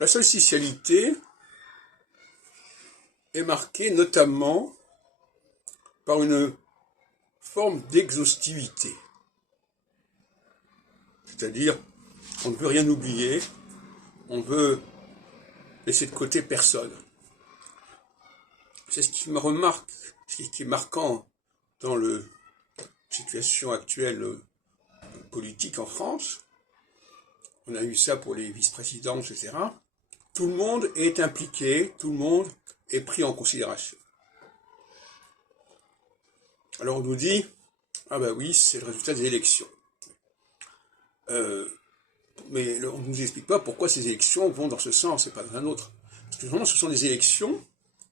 La solsticialité est marquée notamment par une forme d'exhaustivité. C'est-à-dire, on ne veut rien oublier, on veut laisser de côté personne. C'est ce qui me remarque, ce qui est marquant dans la situation actuelle politique en France. On a eu ça pour les vice-présidents, etc. Tout le monde est impliqué, tout le monde est pris en considération. Alors on nous dit, ah ben oui, c'est le résultat des élections. Mais on ne nous explique pas pourquoi ces élections vont dans ce sens et pas dans un autre. Parce que vraiment, ce sont des élections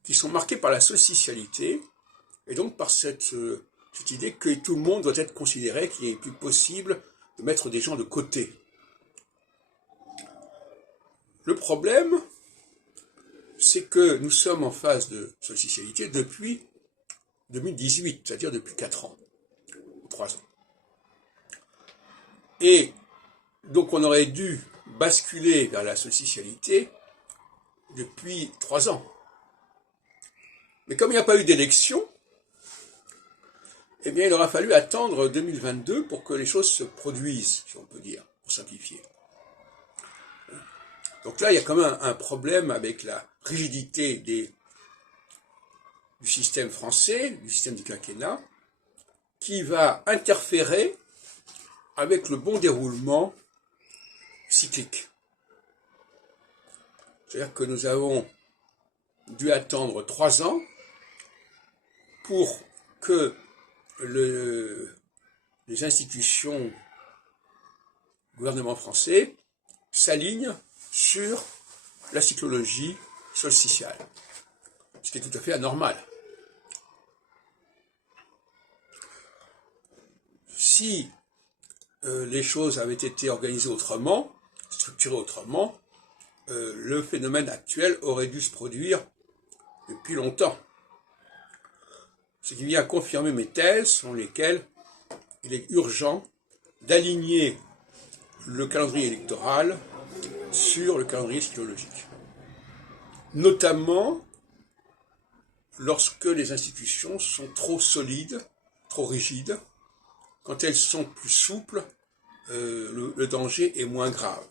qui sont marquées par la socialité et donc par cette idée que tout le monde doit être considéré, qu'il n'est plus possible de mettre des gens de côté. Le problème, c'est que nous sommes en phase de socialité depuis 2018, c'est-à-dire depuis 4 ans, ou 3 ans. Et donc on aurait dû basculer vers la socialité depuis 3 ans. Mais comme il n'y a pas eu d'élection, eh bien il aura fallu attendre 2022 pour que les choses se produisent, si on peut dire, pour simplifier. Donc là, il y a quand même un problème avec la rigidité du système français, du système du quinquennat, qui va interférer avec le bon déroulement cyclique. C'est-à-dire que nous avons dû attendre 3 ans pour que les institutions du gouvernement français s'alignent sur la cyclologie solsticiale, ce qui est tout à fait anormal. Si les choses avaient été organisées autrement, structurées autrement, le phénomène actuel aurait dû se produire depuis longtemps. Ce qui vient confirmer mes thèses selon lesquelles il est urgent d'aligner le calendrier électoral sur le calendrier cyclologique. Notamment lorsque les institutions sont trop solides, trop rigides. Quand elles sont plus souples, le danger est moins grave.